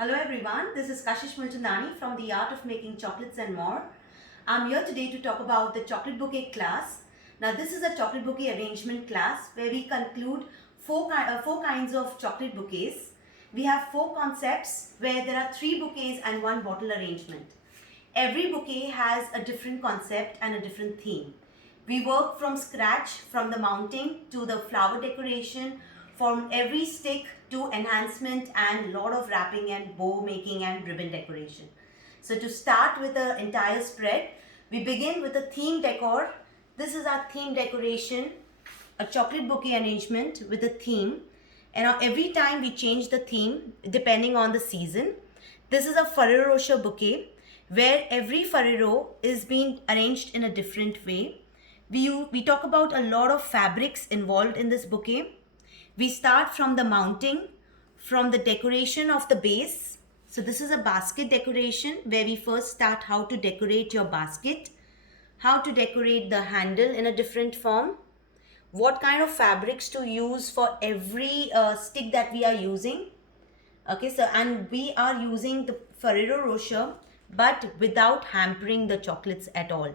Hello everyone, this is Kashish Mulchandani from The Art of Making Chocolates and More. I'm here today to talk about the chocolate bouquet class. Now this is a chocolate bouquet arrangement class where we conclude four kinds of chocolate bouquets. We have four concepts where there are 3 bouquets and 1 bottle arrangement. Every bouquet has a different concept and a different theme. We work from scratch, from the mounting to the flower decoration, from every stick to enhancement and lot of wrapping and bow making and ribbon decoration. So to start with the entire spread, we begin with a theme decor. This is our theme decoration, a chocolate bouquet arrangement with a theme. And now every time we change the theme depending on the season. This is a Ferrero Rocher bouquet where every Ferrero is being arranged in a different way. We talk about a lot of fabrics involved in this bouquet. We start from the mounting, from the decoration of the base. So this is a basket decoration where we first start how to decorate your basket, how to decorate the handle in a different form, what kind of fabrics to use for every stick that we are using. Okay, so and we are using the Ferrero Rocher but without hampering the chocolates at all.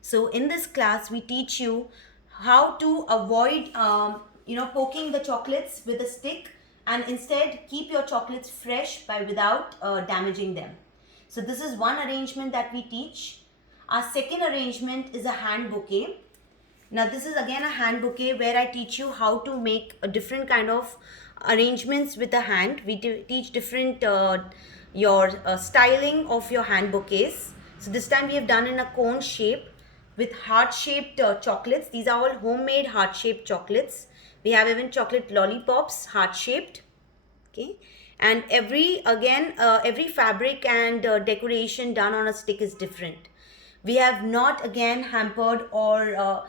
So in this class we teach you how to avoid poking the chocolates with a stick and instead keep your chocolates fresh by without damaging them. So this is one arrangement that we teach. Our second arrangement is a hand bouquet. Now this is again a hand bouquet where I teach you how to make a different kind of arrangements with the hand. We teach different styling of your hand bouquets. So this time we have done in a cone shape with heart-shaped chocolates. These are all homemade heart-shaped chocolates. We have even chocolate lollipops, heart-shaped. Okay, and every fabric and decoration done on a stick is different. We have not again hampered or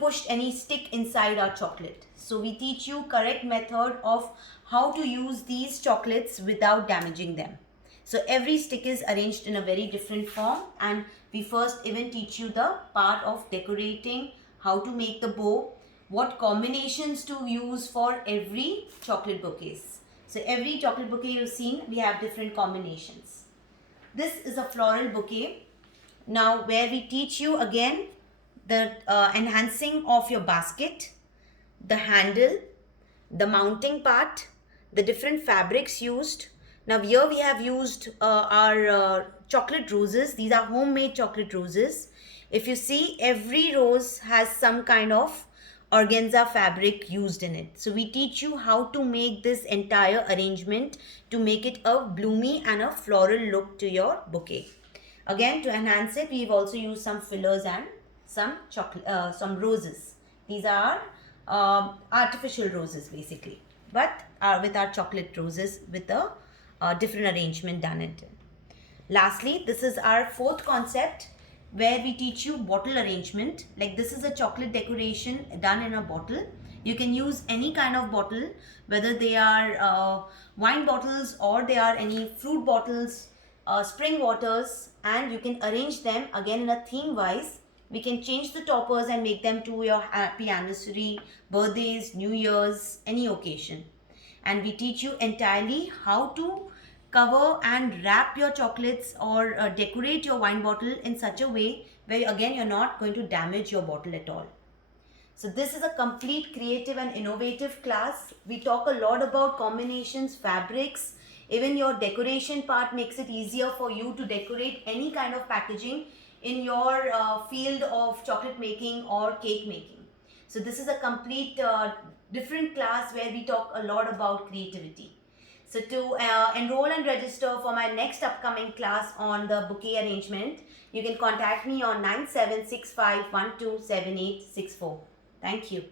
pushed any stick inside our chocolate. So we teach you correct method of how to use these chocolates without damaging them. So every stick is arranged in a very different form, and we first even teach you the part of decorating, how to make the bow, what combinations to use for every chocolate bouquets. So every chocolate bouquet you've seen, we have different combinations. This is a floral bouquet. Now where we teach you again the enhancing of your basket, the handle, the mounting part, the different fabrics used. Now here we have used our chocolate roses. These are homemade chocolate roses. If you see, every rose has some kind of organza fabric used in it. So we teach you how to make this entire arrangement to make it a bloomy and a floral look to your bouquet. Again, to enhance it, we've also used some fillers and some roses. These are artificial roses basically, but with our chocolate roses with a different arrangement done in it. Lastly, this is our fourth concept where we teach you bottle arrangement. Like this is a chocolate decoration done in a bottle. You can use any kind of bottle, whether they are wine bottles or they are any fruit bottles, spring waters, and you can arrange them again in a theme wise. We can change the toppers and make them to your happy anniversary, birthdays, New Year's, any occasion. And we teach you entirely how to cover and wrap your chocolates or decorate your wine bottle in such a way where again you're not going to damage your bottle at all. So this is a complete creative and innovative class. We talk a lot about combinations, fabrics. Even your decoration part makes it easier for you to decorate any kind of packaging in your field of chocolate making or cake making. So this is a complete different class where we talk a lot about creativity. So to enroll and register for my next upcoming class on the bouquet arrangement, you can contact me on 9765127864. Thank you.